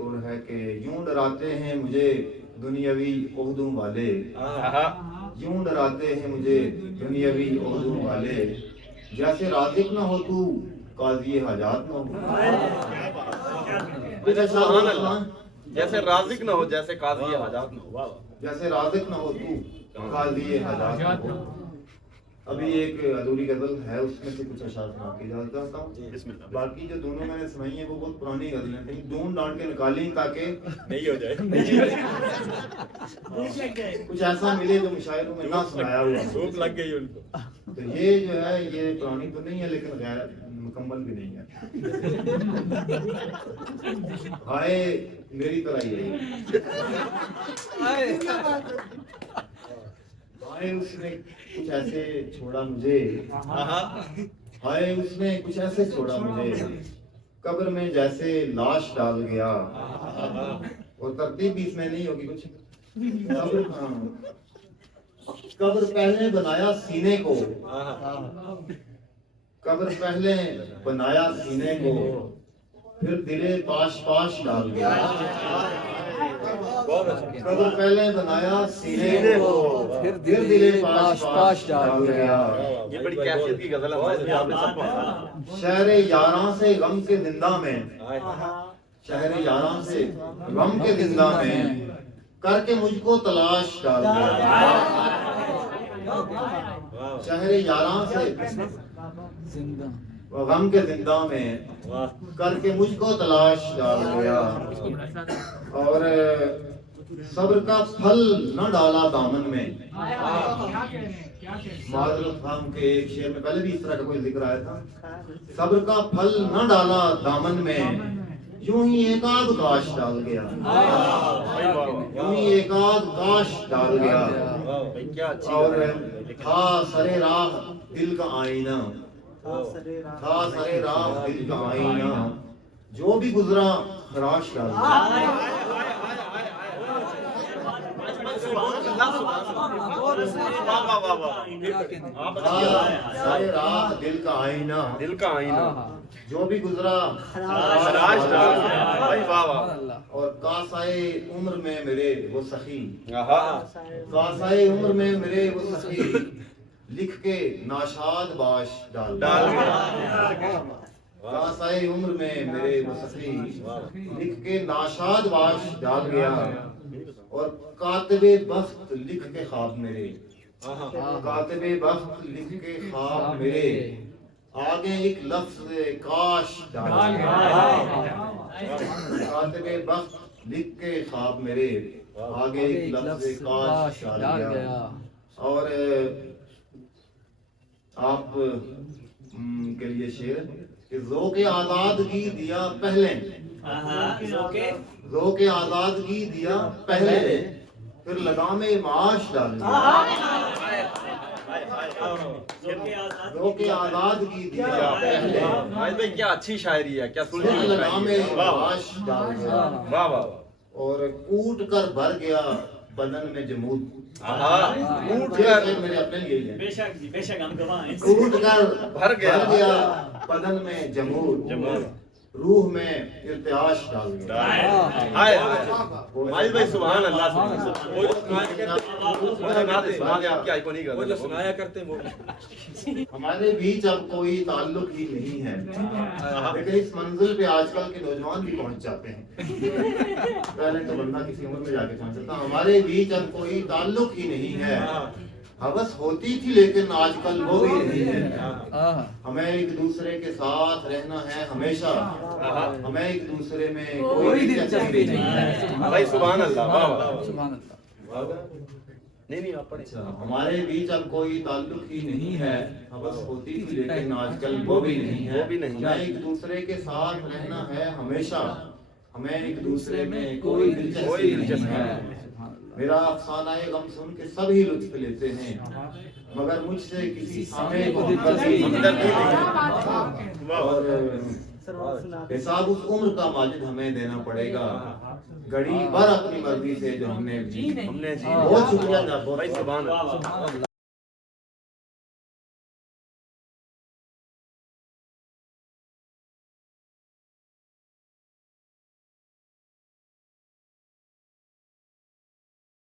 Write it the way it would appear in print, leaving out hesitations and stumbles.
اور ہے کہ یوں ڈراتے ہیں مجھے دنیاوی عہدوں والے، یوں ڈراتے ہیں مجھے دنیاوی عہدوں والے، جیسے رازق نہ ہو تو قاضی حاجات نہ ہو۔ سبحان اللہ، جیسے رازق نہ ہو جیسے قاضی حاجات نہ ہو، جیسے رازق نہ ہو تو قاضی حاجات نہ ہو۔ ابھی ایک ادھوری غزل ہے، اس میں سے کچھ اشعار سنا کے اجازت چاہتا ہوں۔ باقی جو دونوں میں نے سنائی ہیں وہ بہت پرانی غزلیں تھیں، ڈھونڈ ڈانٹ کے نکالیں تاکہ نہیں ہو جائے، کچھ ایسا ملے جو مشاعروں میں نہ سنایا ہوا۔ بھوک لگ گئی ان کو۔ تو یہ جو ہے یہ پرانی تو نہیں ہے لیکن غیر مکمل بھی نہیں ہے۔ ہائے میری طرح ہی ہے، ہائے اس نے کچھ ایسے چھوڑا مجھے، ہائے اس نے کچھ ایسے چھوڑا مجھے، قبر میں جیسے لاش ڈال گیا۔ اور ترتیب بھی اس میں نہیں ہوگی کچھ، قبر پہلے بنایا سینے کو، قبر پہلے بنایا سینے کو، پھر دلے پاش پاش ڈال گیا۔ قبر پہلے بنایا سینے کو، پھر دلے پاش پاش ڈال گیا۔ یہ بڑی کیفیت کی غزل ہے، آپ نے سب کو۔ شہر یاراں سے غم کے زندہ میں، شہر یاراں سے غم کے زندہ میں، کر کے مجھ کو تلاش ڈال گیا۔ شہر یاراں سے غم کے زندہ میں، کر کے مجھ کو تلاش ڈال گیا۔ اور صبر کا پھل نہ ڈالا دامن میں، معذرت خام کے ایک شعر میں پہلے بھی اس طرح کا کوئی ذکر آیا تھا، صبر کا پھل نہ ڈالا دامن میں، یوں ہی ایک آدھ کاش ڈال گیا، یوں ہی ایک آدھ کاش ڈال گیا۔ اور تھا سرے راہ دل کا آئینہ، تھا سرے راہ دل کا آئینہ، جو بھی گزرا خراش ڈال گیا۔ سارے راہ دل کا آئینہ، دل کا آئینہ، جو بھی گزرا خراش ڈال گیا۔ بھائی واہ واہ۔ اور کاسائے عمر میں میرے وہ سخی، کاسائے عمر میں میرے وہ سخی، لکھ کے ناشاد باش ڈال گیا۔ کاسائے عمر میں میرے وہ سخی، لکھ کے ناشاد باش ڈال گیا۔ اور کاتب بخت لکھ کے خواب میرے، کاتب بخت لکھ کے خواب میرے، آگے ایک لفظ کاش ڈال گیا۔ کاتب بخت لکھ کے خواب میرے، آگے ایک لفظ کاش ڈال گیا۔ اور آپ کے لیے شعر کہ ذوق آزادگی دیا پہلے، ذوق آزادگی دیا پہلے، پھر لگام معاش ڈال دیا۔ ذوق آزادگی دیا پہلے، بھائی کیا اچھی شاعری ہے، کیا پھر لگام معاش ڈال دیا۔ واہ واہ۔ اور کوٹ کر بھر گیا بدن میں جمود، کوٹ کر میرے اپنے لیے ہی ہے، بے شک جی، بے شک ہم گواہ ہیں۔ کوٹ کر بھر گیا بدن میں جمود، روح میں ارتعاش ڈال گیا۔ ہائے ماجد بھائی سبحان اللہ، سنا دے آپ کی آئیکونک غزل، وہ جو سنایا کرتے ہیں وہ۔ ہمارے بیچ اب کوئی تعلق ہی نہیں ہے، لیکن اس منزل پہ آج کل کے نوجوان بھی پہنچ جاتے ہیں، پہلے تو بندہ کسی عمر میں جا کے پہنچ جاتا۔ ہمارے بیچ اب کوئی تعلق ہی نہیں ہے، ہوس ہوتی تھی لیکن آج کل وہ بھی نہیں ہے۔ ہمیں ایک دوسرے کے ساتھ رہنا ہے ہمیشہ، ہمیں ایک دوسرے میں کوئی دلچسپی نہیں ہے۔ بھائی سبحان اللہ، واہ واہ۔ نہیں نہیں آپ پڑھیں۔ ہمارے بیچ اب کوئی تعلق ہی نہیں ہے، ہوس ہوتی تھی لیکن آج کل وہ بھی نہیں ہے۔ ہمیں ایک دوسرے کے ساتھ رہنا ہے ہمیشہ، ہمیں ایک دوسرے میں کوئی دلچسپی نہیں ہے۔ میرا افسانہ غم سن کے سبھی لطف لیتے ہیں، مگر مجھ سے کسی سامع کو ہمدردی نہیں۔ اور حساب اس عمر کا ماجد ہمیں دینا پڑے گا، گھڑی بھر اپنی مرضی سے جو ہم نے جی، ہم نے جی۔ بہت شکریہ جناب، بھائی سبحان اللہ۔